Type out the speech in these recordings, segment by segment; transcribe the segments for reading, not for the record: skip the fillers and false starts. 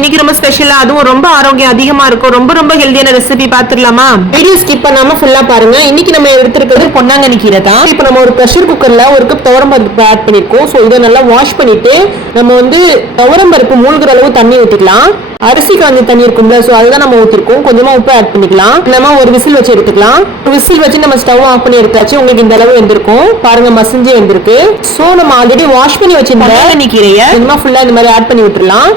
இன்னைக்கு ரொம்ப ஸ்பெஷலா அதுவும் ரொம்ப ஆரோக்கியம் அதிகமா இருக்கும் ரொம்ப ரொம்ப ஹெல்தியான ரெசிபி பாத்துடலாமா? வீடியோ ஸ்கிப் பண்ணாம ஃபுல்லா பாருங்க. இன்னைக்கு நம்ம எடுத்துக்கிறது பொன்னாங்கண்ணி கீரை தான். இப்போ நம்ம ஒரு பிரஷர் குக்கர்ல ஒரு கப் துவரம் பருப்பு ஆட் பண்ணிருக்கோம். சோ இதை நல்லா வாஷ் பண்ணிட்டு நம்ம வந்து துவரம் பருப்பு மூழ்கிற அளவு தண்ணி ஊத்திக்கலாம். அரிசி காஞ்சி தண்ணி இருக்கும்ல, சோ அதுதான் நம்ம ஊத்திருக்கோம். கொஞ்சமா உப்பு ஆட் பண்ணிக்கலாம். நம்ம ஒரு விசில் வச்சு எடுத்துக்கலாம். விசில் வச்சு நம்ம ஸ்டவ் ஆஃப் பண்ணி எடுத்தாச்சு. உங்களுக்கு இந்த அளவு வெந்திருக்கும் பாருங்க, மசிஞ்சு வெந்திருக்கு. சோ நம்ம ஆல்ரெடி வாஷ் பண்ணி வச்சிருந்த கீரையை ஃபுல்லா இந்த மாதிரி ஆட் பண்ணி விட்டுறலாம்.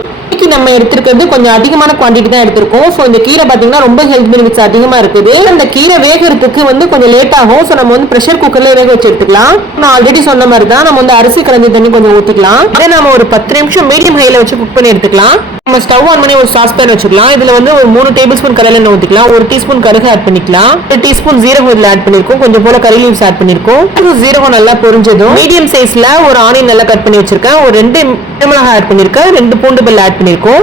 நம்ம எடுத்துக்கிறது கொஞ்சம் அதிகமான குவாண்டிட்டி தான் எடுத்திருக்கோம். சோ இந்த கீரை பாத்தீங்கன்னா ரொம்ப ஹெல்த் பெனிஃபிட்ஸ் அதிகமா இருக்குது. அந்த கீரை வேகிறதுக்கு வந்து கொஞ்சம் லேட் ஆகும். சோ நம்ம வந்து பிரஷர் குக்கர்ல வேக வச்சு எடுத்துக்கலாம். நான் ஆல்ரெடி சொன்ன மாதிரி தான் நம்ம வந்து அரிசி கலந்து தண்ணி கொஞ்சம் ஊத்திக்கலாம். அதை நம்ம ஒரு 10 நிமிஷம் மீடியம் ஹைல வச்சு குக் பண்ணி எடுத்துக்கலாம். நம்ம ஸ்டவ் ஆன் பண்ணி ஒரு சாஸ் பேன் வச்சுக்கலாம். இதுல வந்து ஒரு 3 டேபிள் ஸ்பூன் கடலை எண்ணெய் ஊத்திக்கலாம். 1 டீஸ்பூன் கடுகு ஆட் பண்ணிக்கலாம். 1 டீஸ்பூன் ஜீரகம் இதுல ஆட் பண்ணிருக்கோம். கொஞ்சம் போல கறி லீவ்ஸ் ஆட் பண்ணிருக்கோம். ஜீரகம் நல்லா பொரிஞ்சதும் மீடியம் சைஸ்ல ஒரு ஆனியன் நல்லா கட் பண்ணி வச்சிருக்கேன். ஒரு 2 மிளகாய் ஆட் பண்ணிருக்கேன். 2 பூண்டு பல் ஆட் பண்ணிருக்கோம்.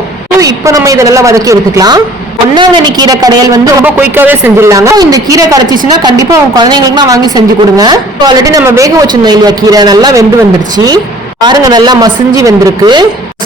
இப்போ நம்ம இதை நல்லா வதக்கி எடுத்துக்கலாம். பொன்னாங்கண்ணி கீரை கடையல் வந்து ரொம்ப குயிக்காவே செஞ்சிடலாங்க. இந்த கீரை கிடைச்சிச்சுன்னா கண்டிப்பா உங்க குழந்தைங்களுக்கு வாங்கி செஞ்சு கொடுங்க. ஆல்ரெடி நம்ம வேக வச்சிருந்தோம் இல்லையா, கீரை நல்லா வெந்து வந்துருச்சு பாருங்க, நல்லா மசிஞ்சு வெந்திருக்கு.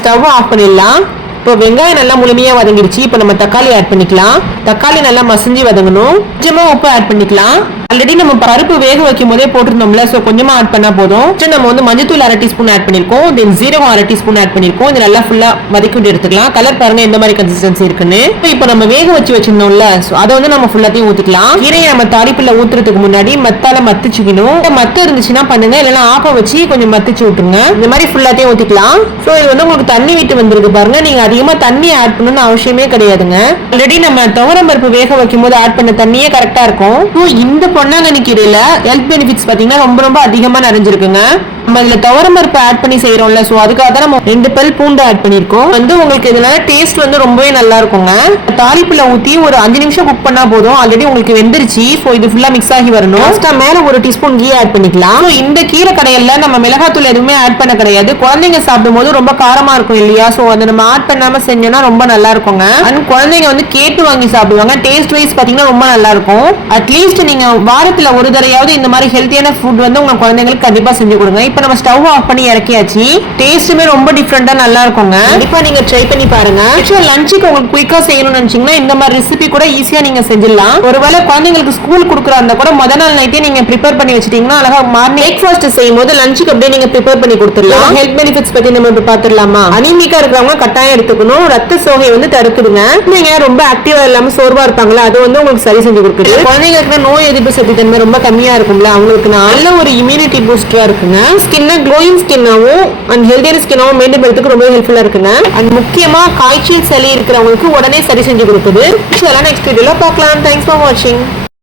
ஸ்டவ் ஆஃப் பண்ணிடலாம். இப்போ வெங்காயம் நல்லா முழுமையா வதங்கிடுச்சு. இப்போ நம்ம தக்காளி ஆட் பண்ணிக்கலாம். தக்காளி நல்லா மசிஞ்சு வதங்கணும். கொஞ்சமா உப்பு ஆட் பண்ணிக்கலாம். ஆல்ரெடி நம்ம பருப்பு வேக வைக்கும் போதே போட்டிருந்தோம்ல, சோ கொஞ்சமா ஆட் பண்ணா போதும். நம்ம வந்து மஞ்சத்தூள் 1/2 டீஸ்பூன் ஆட் பண்ணிருக்கோம். தென் ஜீரகம் 1/2 டீஸ்பூன் ஆட் பண்ணிருக்கோம். இது நல்லா ஃபுல்லா வதக்கி விட்டு எடுத்துக்கலாம். கலர் பாருங்க எந்த மாதிரி கன்சிஸ்டன்சி இருக்குன்னு. இப்போ நம்ம வேக வச்சு வச்சிருந்தோம்ல, அதை வந்து நம்ம ஃபுல்லாத்தையும் ஊத்திக்கலாம். கீரையை நம்ம தாளிப்புல ஊத்துறதுக்கு முன்னாடி மத்தால மத்திச்சுக்கணும். மத்து இருந்துச்சுன்னா பண்ணுங்க, இல்லைன்னா ஆப்ப வச்சு கொஞ்சம் மத்திச்சு விட்டுருங்க. இந்த மாதிரி ஃபுல்லாத்தையும் ஊத்திக்கலாம். சோ இது வந்து உங்களுக்கு தண்ணி விட்டு வந்திருக்கு பாருங்க. நீங்க அதிகமா தண்ணி ஆட் பண்ணணும்னு அவசியமே கிடையாதுங்க. ஆல்ரெடி நம்ம துவரம் பருப்பு வேக வைக்கும் போது ஆட் பண்ண தண்ணியே கரெக்டா இருக்கும். இந்த பொன்னாங்கண்ணி கீரையில ஹெல்த் பெனிஃபிட்ஸ் பாத்தீங்கன்னா ரொம்ப ரொம்ப அதிகமா நிறைஞ்சிருக்குங்க. நம்ம இதுல துவரம் பருப்பு ஆட் பண்ணி செய்யறோம்ல, சோ அதுக்காக தான் நம்ம 2 பல் பூண்டு ஆட் பண்ணிருக்கோம். வந்து உங்களுக்கு இதனால டேஸ்ட் வந்து ரொம்பவே நல்லா இருக்குங்க. தாளிப்புல ஊத்தி ஒரு 5 நிமிஷம் குக் பண்ணா போதும். ஆல்ரெடி உங்களுக்கு வெந்துருச்சு. சோ இது ஃபுல்லா மிக்ஸ் ஆகி வரணும். லாஸ்டா மேல 1 டீஸ்பூன் கீ ஆட் பண்ணிக்கலாம். சோ இந்த கீரை கடையில நம்ம மிளகாத்தூள் எதுவுமே ஆட் பண்ண கிடையாது. குழந்தைங்க சாப்பிடும் போது ரொம்ப காரமா இருக்கும் இல்லையா, சோ அதை நம்ம ஆட் பண்ணாம செஞ்சோம்னா ரொம்ப நல்லா இருக்குங்க. அண்ட் குழந்தைங்க வந்து கேட்டு வாங்கி சாப்பிடுவாங்க. டேஸ்ட் வைஸ் பாத்தீங்கன்னா ரொம்ப நல்லா இருக்கும். அட்லீஸ்ட் நீங்க வாரத்துல ஒரு தடவையாவது இந்த மாதிரி ஹெல்த்தியான ஃபுட் வந்து உங்க குழந்தைங்களுக்கு கண்டிப்பா செஞ்சு கொடுங்க. இப்போ நம்ம ஸ்டவ் ஆஃப் பண்ணி இறக்கியாச்சு. டேஸ்ட்டுமே ரொம்ப டிஃப்ரெண்டா நல்லா இருக்குங்க. கண்டிப்பா நீங்க ட்ரை பண்ணி பாருங்க. ஆக்சுவலா லஞ்சுக்கு உங்களுக்கு குயிக்கா செய்யணும்னு நினைச்சீங்கன்னா இந்த மாதிரி ரெசிபி கூட ஈஸியா நீங்க செஞ்சிடலாம். ஒருவேளை குழந்தைங்களுக்கு ஸ்கூல் கொடுக்குறா இருந்தா கூட முத நாள் நைட்டே நீங்க ப்ரிப்பேர் பண்ணி வச்சிட்டீங்கன்னா அழகா மார்னிங் பிரேக்ஃபாஸ்ட் செய்யும் போது லஞ்சுக்கு அப்படியே நீங்க ப்ரிப்பேர் பண்ணி கொடுத்துடலாம். ஹெல்த் பெனிஃபிட்ஸ் பத்தி நம்ம இப்ப பாத்துடலாமா? அனீமிக்கா இருக்கிறவங்க கட்டாயம் எடுத்துக்கணும். ரத்த சோகை வந்து தடுக்குதுங்க. நீங்க ரொம்ப ஆக்டிவா இல்லாம சோர்வா இருப்பாங்களா, அது வந்து உங்களுக்கு சரி செஞ்சு கொடுக்குது. குழந்தைங்களுக்கு நோய் எதிர்ப்பு சக்தி தன்மை ரொம்ப கம்மியா இருக்கும்ல, அவங்களுக்கு நல்ல ஒரு இம்யூனிட்டி பூஸ்டரா இருக்குங்க. ஸ்கின்ன க்ளோயிங் ஸ்கின்னாவும் அண்ட் ஹெல்தியான ஸ்கின்னாவும் மெயின்டைன் பண்ணுறதுக்கு ரொம்ப ஹெல்ப்ஃபுல்லா இருக்குங்க. அண்ட் முக்கியமா காய்ச்சல் சளி இருக்கிறவங்களுக்கு உடனே சரி செஞ்சு கொடுக்குது. நெக்ஸ்ட் வீடியோல பார்க்கலாம். தேங்க்ஸ் ஃபார் வாட்சிங்.